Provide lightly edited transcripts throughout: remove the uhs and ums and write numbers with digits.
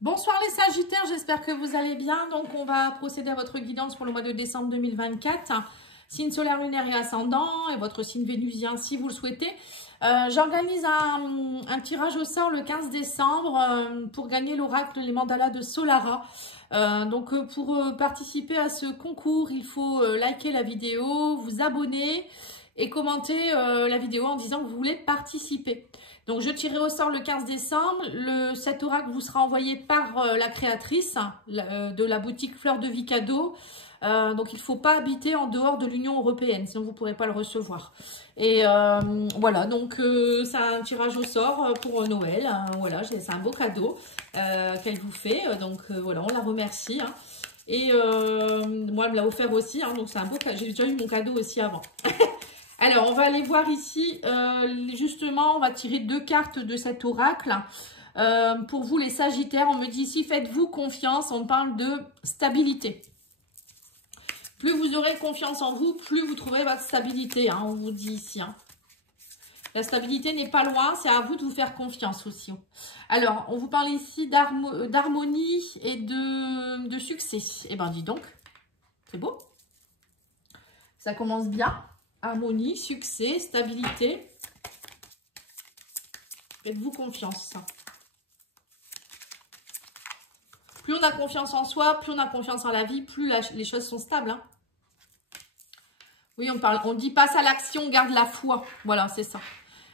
Bonsoir les Sagittaires, j'espère que vous allez bien. Donc on va procéder à votre guidance pour le mois de décembre 2024. Signe solaire, lunaire et ascendant et votre signe vénusien si vous le souhaitez. J'organise un tirage au sort le 15 décembre pour gagner l'oracle Les Mandalas de Solara. Pour participer à ce concours, il faut liker la vidéo, vous abonner et commenter la vidéo en disant que vous voulez participer. Donc, je tirerai au sort le 15 décembre. Cet oracle vous sera envoyé par la créatrice de la boutique Fleur de Vie Cadeau. Donc, il ne faut pas habiter en dehors de l'Union européenne, sinon vous ne pourrez pas le recevoir. Et voilà, donc c'est un tirage au sort pour Noël. Voilà, c'est un beau cadeau qu'elle vous fait. Voilà, on la remercie. Hein. Et moi, elle me l'a offert aussi. Hein, donc, c'est un beau cadeau. J'ai déjà eu mon cadeau aussi avant. Alors, on va aller voir ici, justement, on va tirer 2 cartes de cet oracle. Pour vous, les Sagittaires, on me dit ici, faites-vous confiance, on parle de stabilité. Plus vous aurez confiance en vous, plus vous trouverez votre stabilité, hein, on vous dit ici. Hein. La stabilité n'est pas loin, c'est à vous de vous faire confiance aussi. Alors, on vous parle ici d'harmonie et de succès. Eh bien, dis donc, c'est beau. Ça commence bien. Harmonie, succès, stabilité. Faites-vous confiance. Plus on a confiance en soi, plus on a confiance en la vie, plus les choses sont stables. Hein. Oui, on dit passe à l'action, garde la foi. Voilà, c'est ça.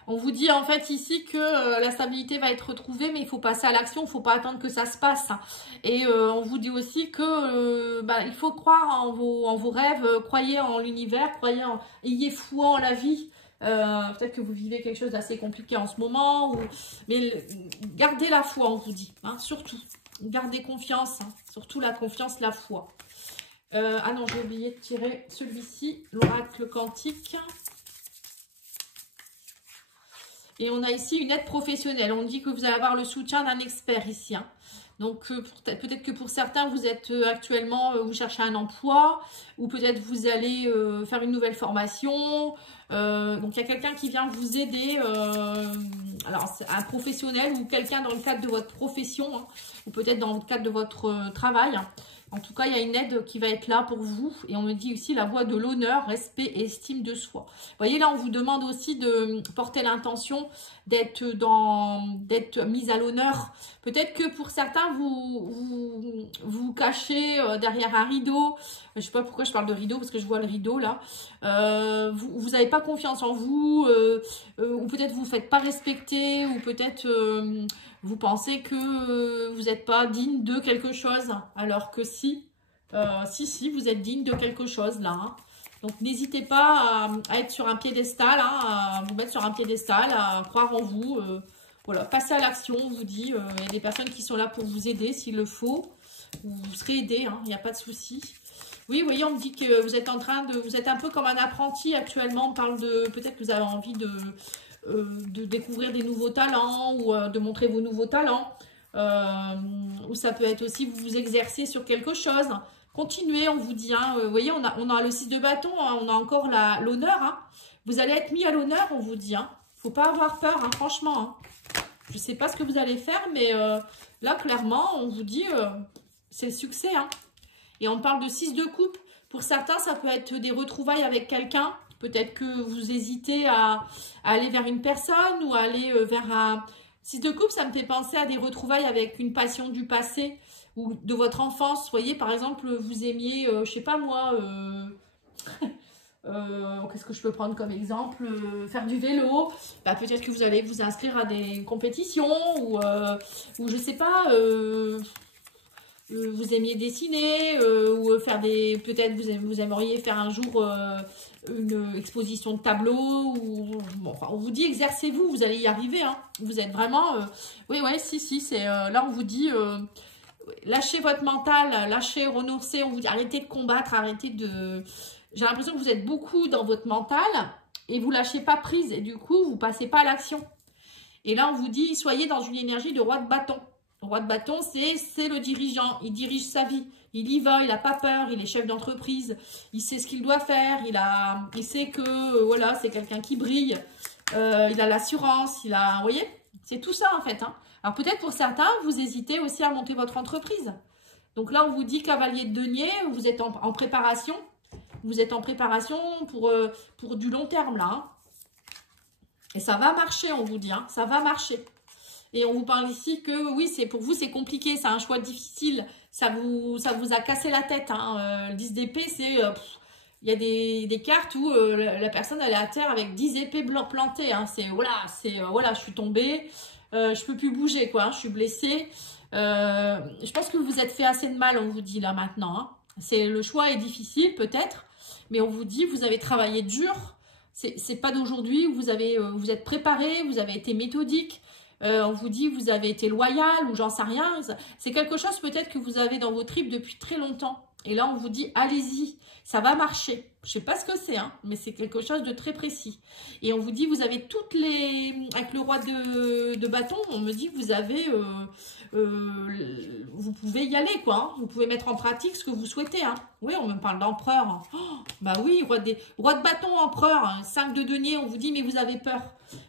On vous dit en fait ici que la stabilité va être retrouvée, mais il faut passer à l'action, il ne faut pas attendre que ça se passe. Et on vous dit aussi que il faut croire en vos rêves, croyez en l'univers, ayez foi en la vie. Peut-être que vous vivez quelque chose d'assez compliqué en ce moment, mais gardez la foi, on vous dit, hein, surtout. Gardez confiance, hein, surtout la confiance, la foi. Ah non, j'ai oublié de tirer celui-ci, l'oracle quantique. Et on a ici une aide professionnelle. On dit que vous allez avoir le soutien d'un expert ici. Hein. Donc, peut-être que pour certains, vous êtes actuellement, vous cherchez un emploi. Ou peut-être vous allez faire une nouvelle formation. Donc, il y a quelqu'un qui vient vous aider. Alors, c'est un professionnel ou quelqu'un dans le cadre de votre profession. Hein, ou peut-être dans le cadre de votre travail. Hein. En tout cas, il y a une aide qui va être là pour vous. Et on me dit aussi la voie de l'honneur, respect et estime de soi. Vous voyez, là, on vous demande aussi de porter l'intention d'être mise à l'honneur. Peut-être que pour certains, vous cachez derrière un rideau. Je ne sais pas pourquoi je parle de rideau, parce que je vois le rideau, là. Vous n'avez pas confiance en vous. Ou peut-être vous ne faites pas respecter. Ou peut-être... vous pensez que vous n'êtes pas digne de quelque chose, alors que si, vous êtes digne de quelque chose là. Hein. Donc n'hésitez pas à être sur un piédestal, hein, à vous mettre sur un piédestal, à croire en vous. Voilà, passez à l'action, on vous dit. Il y a des personnes qui sont là pour vous aider s'il le faut. Vous serez aidé, il n'y a pas de souci. Oui, vous voyez, on me dit que vous êtes vous êtes un peu comme un apprenti actuellement. On parle de, peut-être que vous avez envie de découvrir des nouveaux talents ou de montrer vos nouveaux talents. Ou ça peut être aussi vous exercer sur quelque chose. Continuez, on vous dit. Hein, vous voyez, on a le 6 de bâton, hein, on a encore l'honneur. Hein. Vous allez être mis à l'honneur, on vous dit. Hein. Faut pas avoir peur, hein, franchement. Hein. Je sais pas ce que vous allez faire, mais là, clairement, on vous dit c'est le succès. Hein. Et on parle de 6 de coupe. Pour certains, ça peut être des retrouvailles avec quelqu'un. Peut-être que vous hésitez à aller vers une personne ou à aller vers un... 6 de coupe, ça me fait penser à des retrouvailles avec une passion du passé ou de votre enfance. Vous voyez, par exemple, vous aimiez, je sais pas moi, qu'est-ce que je peux prendre comme exemple, faire du vélo. Bah, peut-être que vous allez vous inscrire à des compétitions ou je sais pas... vous aimiez dessiner ou faire des... Peut-être vous aimeriez faire un jour une exposition de tableaux. Bon, enfin, on vous dit exercez-vous, vous allez y arriver. Hein. Vous êtes vraiment... oui, si, c'est... là, on vous dit... lâchez votre mental, lâchez, renoncez. On vous dit arrêtez de combattre, arrêtez de... J'ai l'impression que vous êtes beaucoup dans votre mental et vous lâchez pas prise. Et du coup, vous passez pas à l'action. Et là, on vous dit soyez dans une énergie de roi de bâton. Le roi de bâton, c'est le dirigeant. Il dirige sa vie. Il y va, il n'a pas peur. Il est chef d'entreprise. Il sait ce qu'il doit faire. Il sait que voilà, c'est quelqu'un qui brille. Il a l'assurance. Vous voyez, c'est tout ça en fait. Hein. Alors peut-être pour certains, vous hésitez aussi à monter votre entreprise. Donc là, on vous dit cavalier de denier, vous êtes en préparation. Vous êtes en préparation pour du long terme là. Hein. Et ça va marcher, on vous dit. Hein, ça va marcher. Et on vous parle ici que oui, pour vous, c'est compliqué. C'est un choix difficile. Ça vous a cassé la tête. Hein. Le 10 d'épée, c'est... il y a des cartes où la personne elle est à terre avec 10 épées plantées. Hein. C'est voilà, je suis tombée. Je peux plus bouger, quoi. Hein, je suis blessée. Je pense que vous vous êtes fait assez de mal, on vous dit là maintenant. Hein. Le choix est difficile peut-être, mais on vous dit vous avez travaillé dur. C'est pas d'aujourd'hui. Vous êtes préparé, vous avez été méthodique. On vous dit vous avez été loyal ou j'en sais rien. C'est quelque chose peut-être que vous avez dans vos tripes depuis très longtemps. Et là on vous dit allez-y, ça va marcher. Je sais pas ce que c'est, hein, mais c'est quelque chose de très précis. Et on vous dit, vous avez toutes les... Avec le roi de bâton, on me dit que vous avez... vous pouvez y aller, quoi. Hein. Vous pouvez mettre en pratique ce que vous souhaitez. Hein. Oui, on me parle d'empereur. Oh, bah oui, roi de bâton, empereur. Hein. 5 de denier, on vous dit, mais vous avez peur.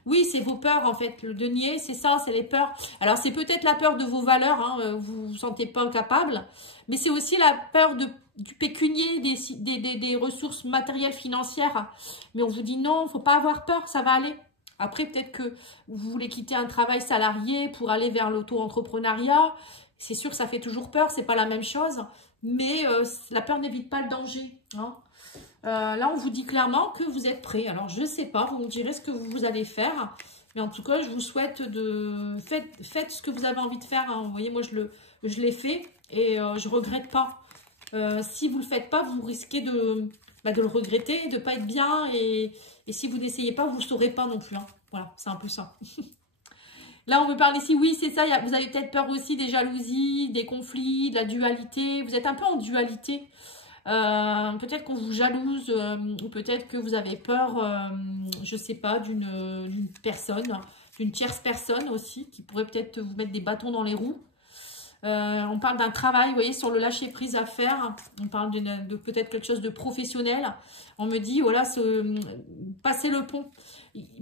Oui, c'est vos peurs, en fait. Le denier, c'est ça, c'est les peurs. Alors, c'est peut-être la peur de vos valeurs. Hein. Vous vous sentez pas capable. Mais c'est aussi la peur du pécunier, des ressources matérielles, financières. Mais on vous dit non, il ne faut pas avoir peur, ça va aller. Après, peut-être que vous voulez quitter un travail salarié pour aller vers l'auto-entrepreneuriat. C'est sûr que ça fait toujours peur, c'est pas la même chose. Mais la peur n'évite pas le danger. Hein. Là, on vous dit clairement que vous êtes prêt. Alors, je ne sais pas, vous me direz ce que vous allez faire. Mais en tout cas, je vous souhaite faites ce que vous avez envie de faire. Hein. Vous voyez, moi, je l'ai fait et je ne regrette pas. Si vous ne le faites pas, vous risquez de le regretter, de ne pas être bien. Et si vous n'essayez pas, vous ne le saurez pas non plus. Hein. Voilà, c'est un peu ça. Là, on me parle ici, oui, c'est ça. Vous avez peut-être peur aussi des jalousies, des conflits, de la dualité. Vous êtes un peu en dualité. Peut-être qu'on vous jalouse ou peut-être que vous avez peur, je ne sais pas, d'une personne, d'une tierce personne aussi, qui pourrait peut-être vous mettre des bâtons dans les roues. On parle d'un travail, vous voyez, sur le lâcher-prise à faire. On parle de peut-être quelque chose de professionnel. On me dit, voilà, passer le pont.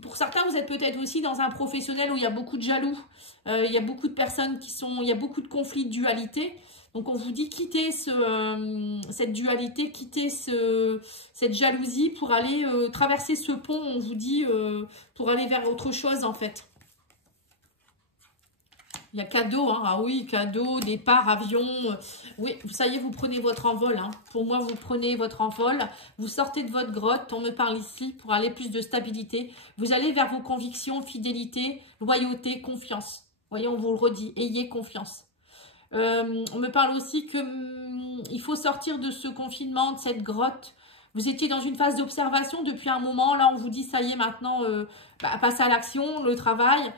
Pour certains, vous êtes peut-être aussi dans un professionnel où il y a beaucoup de jaloux. Il y a beaucoup de personnes il y a beaucoup de conflits, de dualité. Donc, on vous dit quitter cette dualité, quitter cette jalousie pour aller traverser ce pont, on vous dit, pour aller vers autre chose, en fait. Il y a cadeau, hein. Ah oui, cadeau, départ, avion. Oui, ça y est, vous prenez votre envol. Hein. Pour moi, vous prenez votre envol. Vous sortez de votre grotte, on me parle ici, pour aller plus de stabilité. Vous allez vers vos convictions, fidélité, loyauté, confiance. Vous voyez, on vous le redit, ayez confiance. On me parle aussi qu'il faut sortir de ce confinement, de cette grotte. Vous étiez dans une phase d'observation depuis un moment. Là, on vous dit, ça y est, maintenant, passez à l'action, le travail.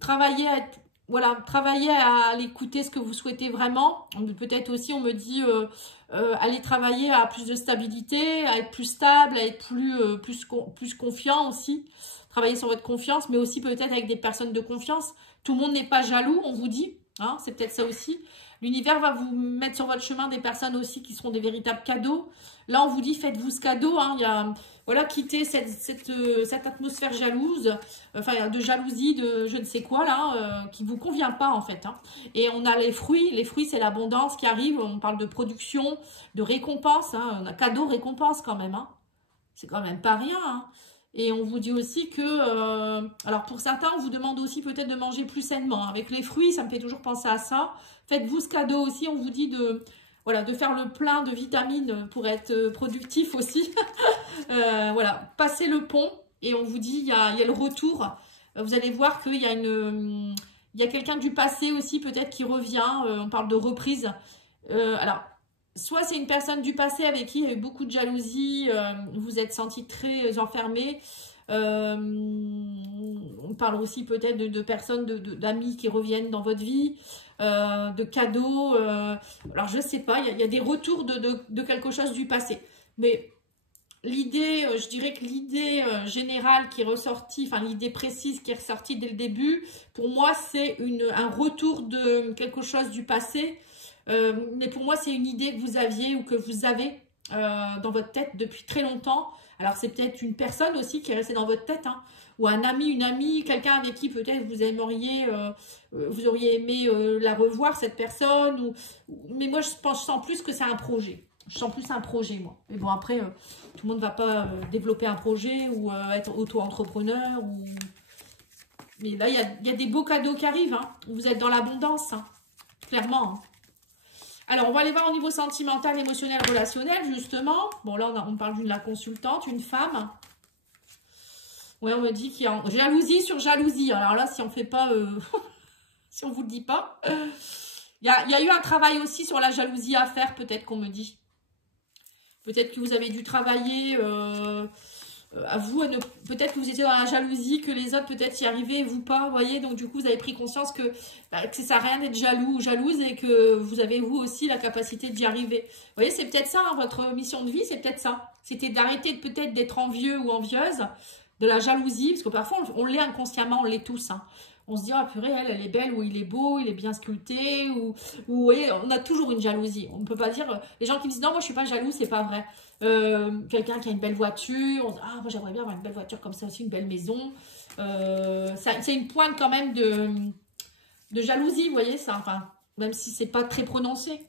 Travaillez à l'écouter ce que vous souhaitez vraiment. Peut-être aussi, on me dit, allez travailler à plus de stabilité, à être plus stable, à être plus confiant aussi. Travailler sur votre confiance, mais aussi peut-être avec des personnes de confiance. Tout le monde n'est pas jaloux, on vous dit. Hein, c'est peut-être ça aussi. L'univers va vous mettre sur votre chemin des personnes aussi qui seront des véritables cadeaux. Là, on vous dit, faites-vous ce cadeau. Hein, voilà, quittez cette atmosphère jalouse, enfin de jalousie, de je ne sais quoi là, qui ne vous convient pas en fait. Hein. Et on a les fruits. Les fruits, c'est l'abondance qui arrive. On parle de production, de récompense. Hein. On a cadeau, récompense quand même. Hein. C'est quand même pas rien. Hein. Et on vous dit aussi que, alors pour certains, on vous demande aussi peut-être de manger plus sainement. Avec les fruits, ça me fait toujours penser à ça. Faites-vous ce cadeau aussi, on vous dit de faire le plein de vitamines pour être productif aussi. Voilà, passez le pont et on vous dit, il y a le retour. Vous allez voir qu'il y a quelqu'un du passé aussi peut-être qui revient. On parle de reprise. Alors, soit c'est une personne du passé avec qui il y a eu beaucoup de jalousie, vous vous êtes senti très enfermé. On parle aussi peut-être de personnes, d'amis qui reviennent dans votre vie, de cadeaux. Alors je ne sais pas, il y a des retours de quelque chose du passé. Mais l'idée, je dirais que l'idée générale qui est ressortie, enfin l'idée précise qui est ressortie dès le début, pour moi c'est un retour de quelque chose du passé. Mais pour moi, c'est une idée que vous aviez ou que vous avez dans votre tête depuis très longtemps Alors, c'est peut-être une personne aussi qui est restée dans votre tête, hein, ou un ami, une amie, quelqu'un avec qui peut-être vous aimeriez, vous auriez aimé la revoir, cette personne. Mais moi, je sens plus que c'est un projet. Je sens plus un projet, moi. Mais bon, après, tout le monde ne va pas développer un projet ou être auto-entrepreneur. Mais là, il y a des beaux cadeaux qui arrivent. Hein. Vous êtes dans l'abondance, hein, clairement. Hein. Alors, on va aller voir au niveau sentimental, émotionnel, relationnel, justement. Bon, là, on parle d'une la consultante, une femme. Oui, on me dit qu'il y a jalousie sur jalousie. Alors là, si on ne fait pas... si on ne vous le dit pas. Il y a eu un travail aussi sur la jalousie à faire, peut-être qu'on me dit. Peut-être que vous avez dû travailler à vous. Peut-être que vous étiez dans la jalousie, que les autres peut-être y arrivaient, vous pas. Vous voyez, donc du coup, vous avez pris conscience que ça ne sert à rien d'être jaloux ou jalouse et que vous avez vous aussi la capacité d'y arriver. Vous voyez, c'est peut-être ça, hein, votre mission de vie, c'est peut-être ça. C'était d'arrêter peut-être d'être envieux ou envieuse, de la jalousie, parce que parfois, on l'est inconsciemment, on l'est tous, hein. On se dit, ah purée, elle est belle, ou il est beau, il est bien sculpté, ou vous voyez, on a toujours une jalousie. On ne peut pas dire, les gens qui me disent, non, moi je suis pas jaloux, c'est pas vrai. Quelqu'un qui a une belle voiture, on dit, ah, moi j'aimerais bien avoir une belle voiture comme ça aussi, une belle maison. C'est une pointe quand même de jalousie, vous voyez, ça, enfin, même si c'est pas très prononcé.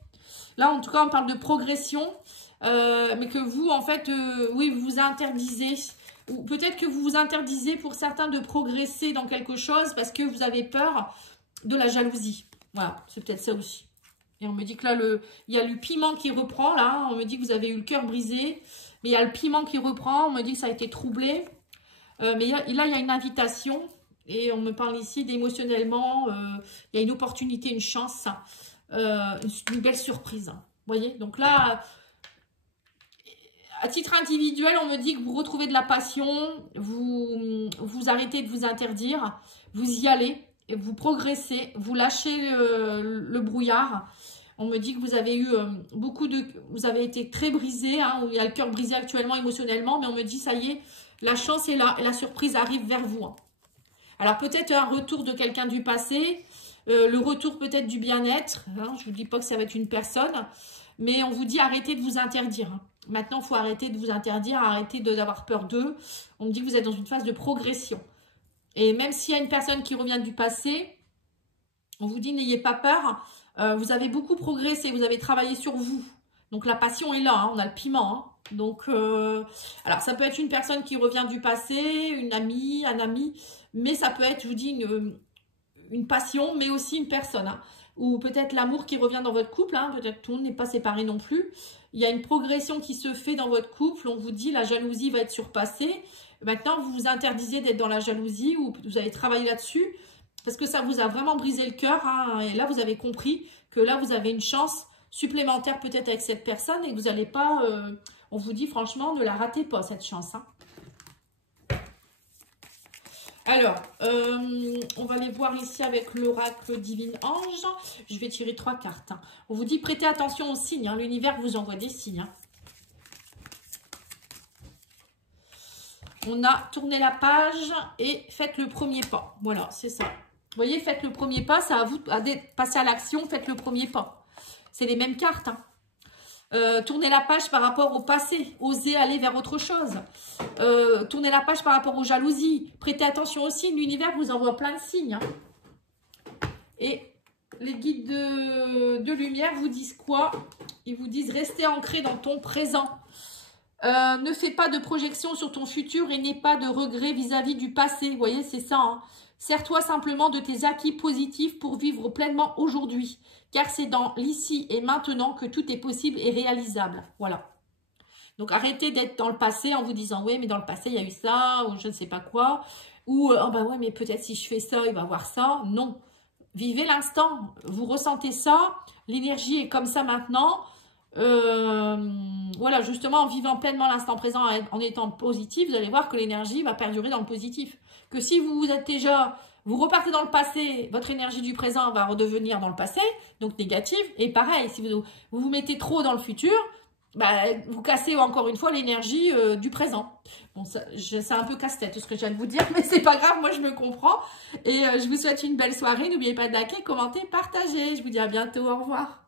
Là, en tout cas, on parle de progression, mais que vous, en fait, oui, vous vous interdisez. Ou peut-être que vous vous interdisez pour certains de progresser dans quelque chose parce que vous avez peur de la jalousie. Voilà, c'est peut-être ça aussi. Et on me dit que là, il y a le piment qui reprend. Là, on me dit que vous avez eu le cœur brisé. Mais il y a le piment qui reprend. On me dit que ça a été troublé. Mais là, il y a une invitation. Et on me parle ici d'émotionnellement. Il y a une opportunité, une chance. Une belle surprise. Vous voyez? Donc là... À titre individuel, on me dit que vous retrouvez de la passion, vous arrêtez de vous interdire, vous y allez, vous progressez, vous lâchez le brouillard. On me dit que vous avez eu vous avez été très brisé, hein, il y a le cœur brisé actuellement émotionnellement, mais on me dit ça y est, la chance est là et la surprise arrive vers vous. Hein. Alors peut-être un retour de quelqu'un du passé, le retour peut-être du bien-être, hein, je ne vous dis pas que ça va être une personne, mais on vous dit arrêtez de vous interdire. Hein. Maintenant, il faut arrêter de vous interdire, arrêter d'avoir peur d'eux. On me dit que vous êtes dans une phase de progression. Et même s'il y a une personne qui revient du passé, on vous dit n'ayez pas peur. Vous avez beaucoup progressé, vous avez travaillé sur vous. Donc la passion est là, hein, on a le piment. Hein. Donc, alors ça peut être une personne qui revient du passé, une amie, un ami. Mais ça peut être, je vous dis, une passion, mais aussi une personne. Hein. Ou peut-être l'amour qui revient dans votre couple. Hein. Peut-être tout le monde n'est pas séparé non plus. Il y a une progression qui se fait dans votre couple. On vous dit la jalousie va être surpassée. Maintenant, vous vous interdisez d'être dans la jalousie ou vous avez travaillé là-dessus parce que ça vous a vraiment brisé le cœur. Hein, et là, vous avez compris que là, vous avez une chance supplémentaire peut-être avec cette personne et que vous n'allez pas... on vous dit franchement, ne la ratez pas cette chance. Hein. Alors, on va les voir ici avec l'oracle Divine Ange. Je vais tirer 3 cartes. Hein. On vous dit prêtez attention aux signes. Hein. L'univers vous envoie des signes. Hein. On a tourné la page et faites le premier pas. Voilà, c'est ça. Vous voyez, faites le premier pas. Ça à vous de passer à l'action. Faites le premier pas. C'est les mêmes cartes. Hein. Tournez la page par rapport au passé, osez aller vers autre chose. Tournez la page par rapport aux jalousies. Prêtez attention aussi, l'univers vous envoie plein de signes. Hein. Et les guides de lumière vous disent quoi? Ils vous disent restez ancré dans ton présent. Ne fais pas de projection sur ton futur et n'aie pas de regrets vis-à-vis du passé. Vous voyez, c'est ça. Hein. Sers-toi simplement de tes acquis positifs pour vivre pleinement aujourd'hui. Car c'est dans l'ici et maintenant que tout est possible et réalisable. Voilà. Donc, arrêtez d'être dans le passé en vous disant, oui, mais dans le passé, il y a eu ça, ou je ne sais pas quoi. Ou, oh ben ouais, mais peut-être si je fais ça, il va y avoir ça. Non. Vivez l'instant. Vous ressentez ça. L'énergie est comme ça maintenant. Voilà, justement, en vivant pleinement l'instant présent, en étant positif, vous allez voir que l'énergie va perdurer dans le positif. Que si vous êtes déjà... Vous repartez dans le passé, votre énergie du présent va redevenir dans le passé, donc négative. Et pareil, si vous mettez trop dans le futur, bah, vous cassez encore une fois l'énergie du présent. Bon, c'est un peu casse-tête ce que je viens de vous dire, mais c'est pas grave, moi je me comprends. Et je vous souhaite une belle soirée. N'oubliez pas de liker, commenter, partager. Je vous dis à bientôt, au revoir.